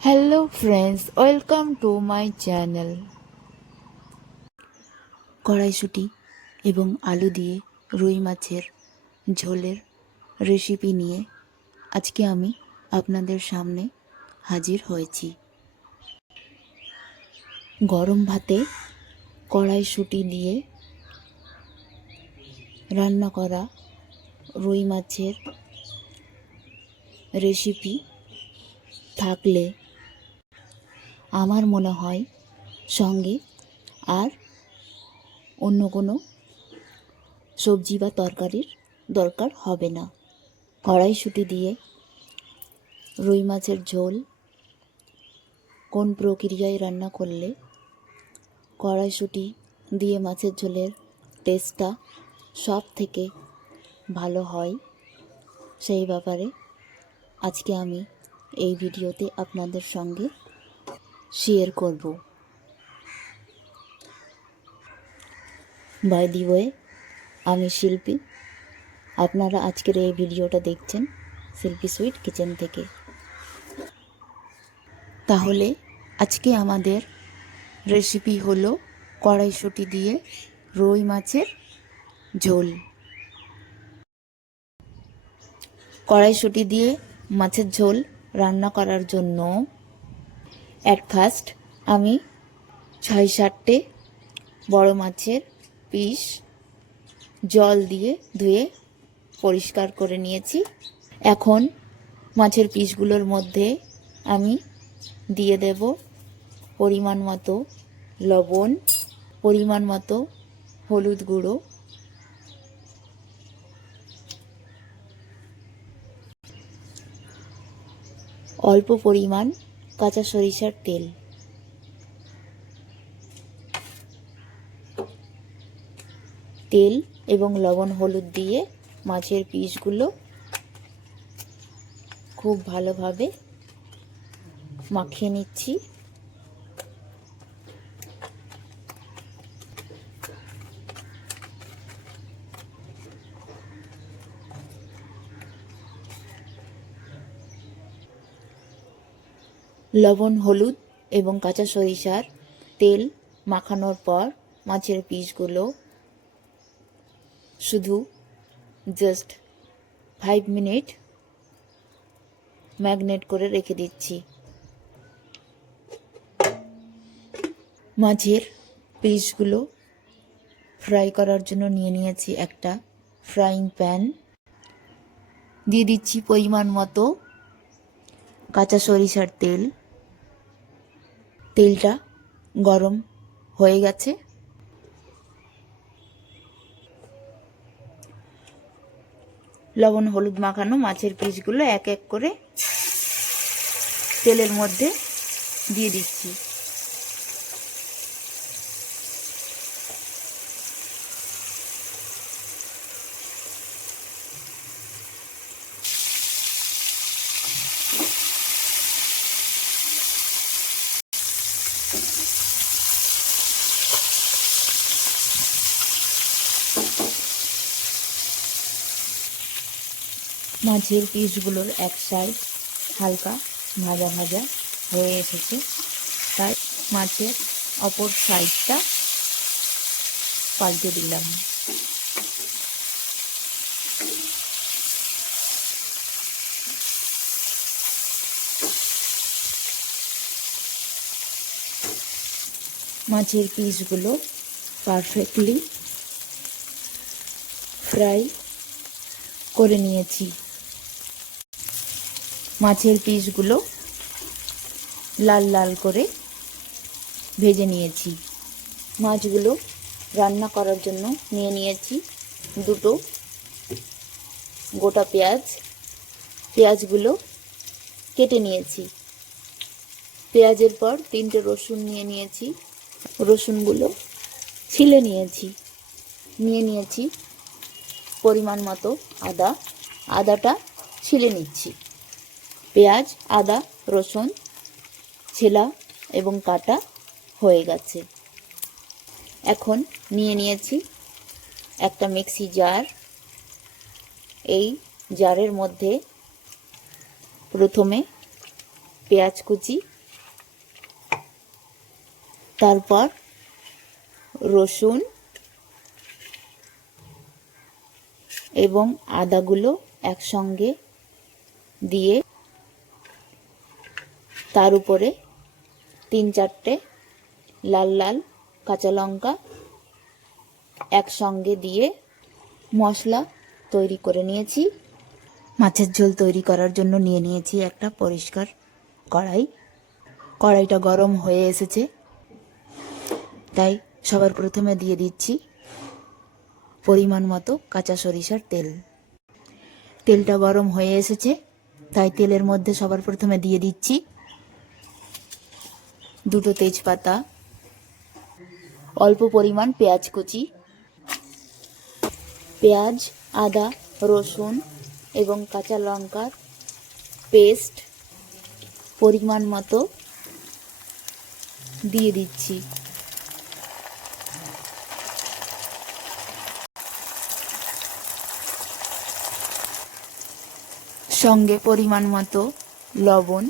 Hello friends, welcome to my channel. কড়াইশুঁটি এবং আলু দিয়ে রুই মাছের ঝোলের রেসিপি নিয়ে আজকে আমি আপনাদের সামনে হাজির হয়েছি। গরম ভাতে কড়াইশুঁটি দিয়ে রান্না করা রুই মাছের রেসিপি থাকলে আমার মনে হয় সঙ্গে আর অন্য কোনো সবজি বা তরকারির দরকার হবে না। কড়াইশুঁটি দিয়ে রুই মাছের ঝোল কোন প্রক্রিয়ায় রান্না করলে কড়াইশুঁটি দিয়ে মাছের ঝোলের টেস্টটা সব থেকে ভালো হয় সেই ব্যাপারে আজকে আমি এই ভিডিওতে আপনাদের সঙ্গে শেয়ার করব। বাই দি ওয়ে, আমি শিল্পী। আপনারা আজকের এই ভিডিওটা দেখছেন শিল্পী সুইট কিচেন থেকে। তাহলে আজকে আমাদের রেসিপি হলো কড়াইশুঁটি দিয়ে রুই মাছের ঝোল। কড়াইশুঁটি দিয়ে মাছের ঝোল রান্না করার জন্য অ্যাট ফার্স্ট আমি 6-7টে বড় মাছের পিস জল দিয়ে ধুয়ে পরিষ্কার করে নিয়েছি। এখন মাছের পিসগুলোর মধ্যে আমি দিয়ে দেব পরিমাণ মতো লবণ, পরিমাণ মতো হলুদ গুঁড়ো, অল্প পরিমাণ কাঁচা সরিষার তেল, তেল এবং লবণ হলুদ দিয়ে মাছের পিসগুলো খুব ভালোভাবে মাখিয়ে নিচ্ছি। লবণ হলুদ এবং কাঁচা সরিষার তেল মাখানোর পর মাছের পিসগুলো শুধু জাস্ট 5 মিনিট ম্যাগনেট করে রেখে দিচ্ছি। মাছের পিসগুলো ফ্রাই করার জন্য নিয়ে নিয়েছি একটা ফ্রাইং প্যান। দিয়ে দিচ্ছি পরিমাণ মতো কাঁচা সরিষার তেল। তেলটা গরম হয়ে গেছে। লবণ হলুদ মাখানো মাছের পিসগুলো এক এক করে তেলের মধ্যে দিয়ে দিচ্ছি। মাছের পিসগুলোর এক সাইড হালকা ভাজা ভাজা হয়ে এসেছে, তাই মাছের অপর সাইডটা পাল্টে দিলাম। মাছের পিসগুলো পারফেক্টলি ফ্রাই করে নিয়েছি। মাছের পিসগুলো লাল লাল করে ভেজে নিয়েছি। মাছগুলো রান্না করার জন্য নিয়ে নিয়েছি দুটো গোটা পেঁয়াজ। পেঁয়াজগুলো কেটে নিয়েছি। পেঁয়াজের পর 3টে রসুন নিয়ে নিয়েছি। রসুনগুলো ছিলে নিয়েছি। নিয়ে নিয়েছি পরিমাণ মতো আদা। আদাটা ছিলে নিচ্ছি। পেঁয়াজ, আদা, রসুন ছেলা এবং কাটা হয়ে গেছে। এখন নিয়ে নিয়েছি একটা মিক্সি জার। এই জারের মধ্যে প্রথমে পেঁয়াজ কুচি, তারপর রসুন এবং আদাগুলো একসঙ্গে দিয়ে তার উপরে 3-4টে লাল লাল কাঁচা লঙ্কা একসঙ্গে দিয়ে মশলা তৈরি করে নিয়েছি। মাছের ঝোল তৈরি করার জন্য নিয়ে নিয়েছি একটা পরিষ্কার কড়াই। কড়াইটা গরম হয়ে এসেছে, তাই সবার প্রথমে দিয়ে দিচ্ছি পরিমাণ মতো কাঁচা সরিষার তেল। তেলটা গরম হয়ে এসেছে, তাই তেলের মধ্যে সবার প্রথমে দিয়ে দিচ্ছি 2টো তেজপাতা, অল্প পরিমাণ পেঁয়াজ কুচি, পেঁয়াজ, আদা, রসুন এবং কাঁচা লঙ্কার পেস্ট পরিমাণ মতো দিয়ে দিচ্ছি। সঙ্গে পরিমাণ মতো লবণ,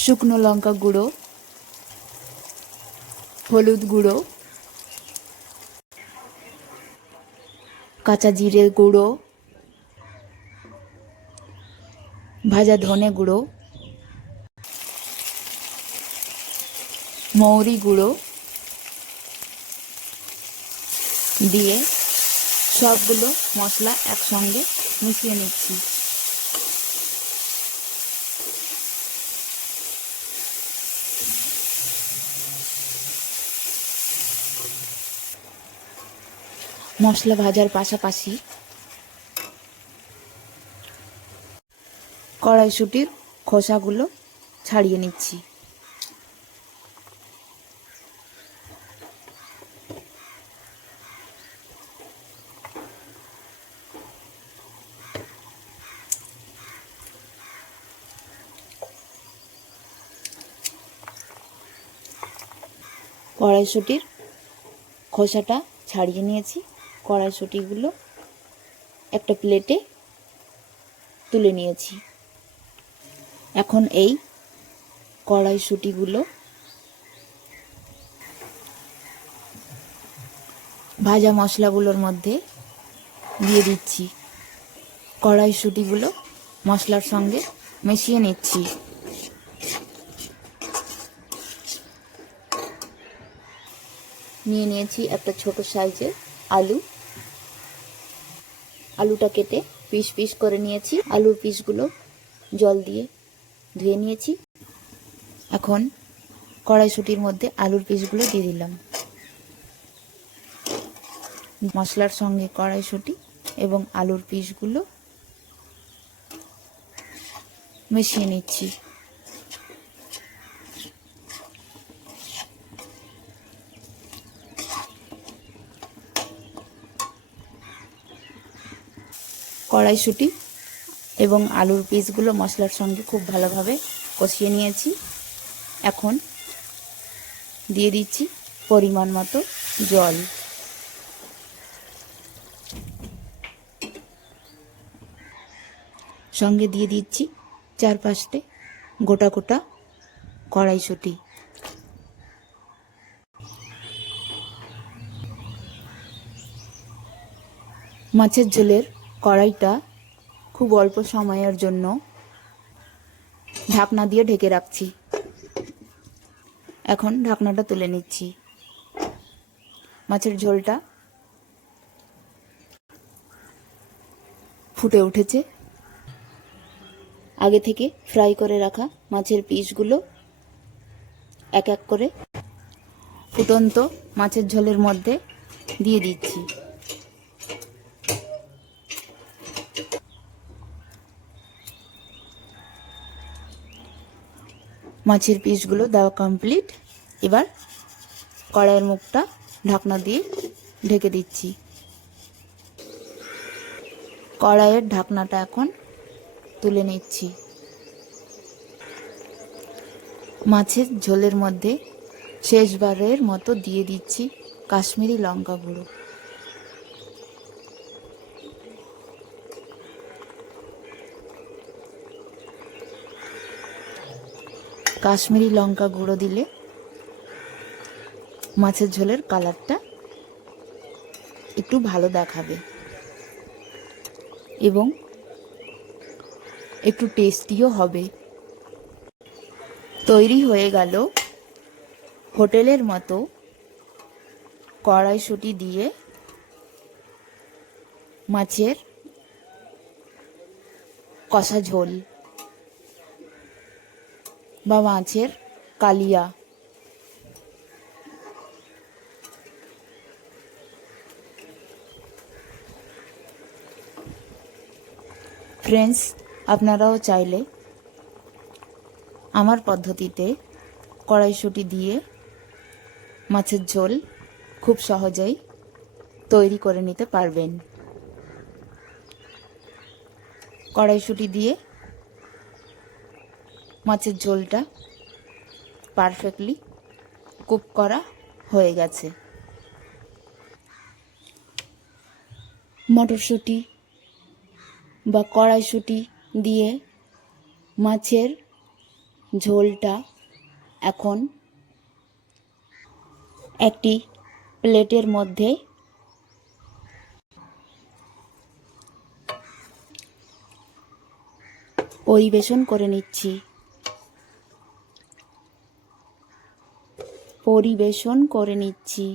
শুকনো লঙ্কা গুঁড়ো, হলুদ গুঁড়ো, কাঁচা জিরে গুঁড়ো, ভাজা ধনে গুঁড়ো, মৌরি গুঁড়ো দিয়ে সবগুলো মশলা একসঙ্গে মিশিয়ে নিচ্ছি। মশলা ভাজার পাশাপাশি কড়াইশুঁটির খোসাগুলো ছাড়িয়ে নিচ্ছি। কড়াইশুঁটির খোসাটা ছাড়িয়ে নিয়েছি। কড়াইশুঁটিগুলো একটা প্লেটে তুলে নিয়েছি। এখন এই কড়াইশুঁটিগুলো ভাজা মশলাগুলোর মধ্যে দিয়ে দিচ্ছি। কড়াইশুঁটিগুলো মশলার সঙ্গে মিশিয়ে নিচ্ছি। নিয়ে নিয়েছি একটা ছোট সাইজের আলু। আলুটা কেটে পিস পিস করে নিয়েছি। আলুর পিসগুলো জল দিয়ে ধুয়ে নিয়েছি। এখন কড়াইশুঁটির মধ্যে আলুর পিসগুলো দিয়ে দিলাম। মশলার সঙ্গে কড়াইশুঁটি এবং আলুর পিসগুলো মিশিয়ে নিচ্ছি। কড়াইশুঁটি এবং আলুর পিসগুলো মশলার সঙ্গে খুব ভালোভাবে কষিয়ে নিয়েছি। এখন দিয়ে দিচ্ছি পরিমাণ মতো জল। সঙ্গে দিয়ে দিচ্ছি 4-5টে গোটা গোটা কড়াইশুঁটি। মাছের ঝোলের কড়াইটা খুব অল্প সময়ের জন্য ঢাকনা দিয়ে ঢেকে রাখছি। এখন ঢাকনাটা তুলে নিচ্ছি। মাছের ঝোলটা ফুটে উঠেছে। আগে থেকে ফ্রাই করে রাখা মাছের পিসগুলো এক এক করে ফুটন্ত মাছের ঝোলের মধ্যে দিয়ে দিচ্ছি। মাছের পিসগুলো দেওয়া কমপ্লিট। এবার কড়াইয়ের মুখটা ঢাকনা দিয়ে ঢেকে দিচ্ছি। কড়াইয়ের ঢাকনাটা এখন তুলে নিচ্ছি। মাছের ঝোলের মধ্যে শেষবারের মতো দিয়ে দিচ্ছি কাশ্মীরি লঙ্কা গুঁড়ো। কাশ্মীরি লঙ্কা গুঁড়ো দিলে মাছের ঝোলের কালারটা একটু ভালো দেখাবে এবং একটু টেস্টিও হবে। তৈরি হয়ে গেল হোটেলের মতো কড়াইশুঁটি দিয়ে মাছের কষা ঝোল বা মাছের কালিয়া। ফ্রেন্ডস, আপনারাও চাইলে আমার পদ্ধতিতে কড়াইশুঁটি দিয়ে মাছের ঝোল খুব সহজেই তৈরি করে নিতে পারবেন। কড়াইশুঁটি দিয়ে মাছের ঝোলটা পারফেক্টলি কুক করা হয়ে গেছে। মটরশুঁটি বা কড়াইশুঁটি দিয়ে মাছের ঝোলটা এখন একটি প্লেটের মধ্যে পরিবেশন করে নিচ্ছি।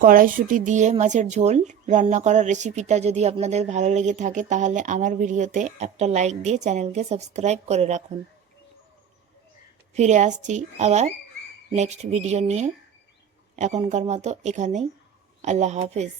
কড়াইশুঁটি দিয়ে মাছের ঝোল রান্না করার রেসিপিটা যদি আপনাদের ভালো লেগে থাকে তাহলে আমার ভিডিওতে একটা লাইক দিয়ে চ্যানেলকে সাবস্ক্রাইব করে রাখুন। ফিরে আসছি আবার নেক্সট ভিডিও নিয়ে। এখনকার মতো এখানেই। আল্লাহ হাফেজ।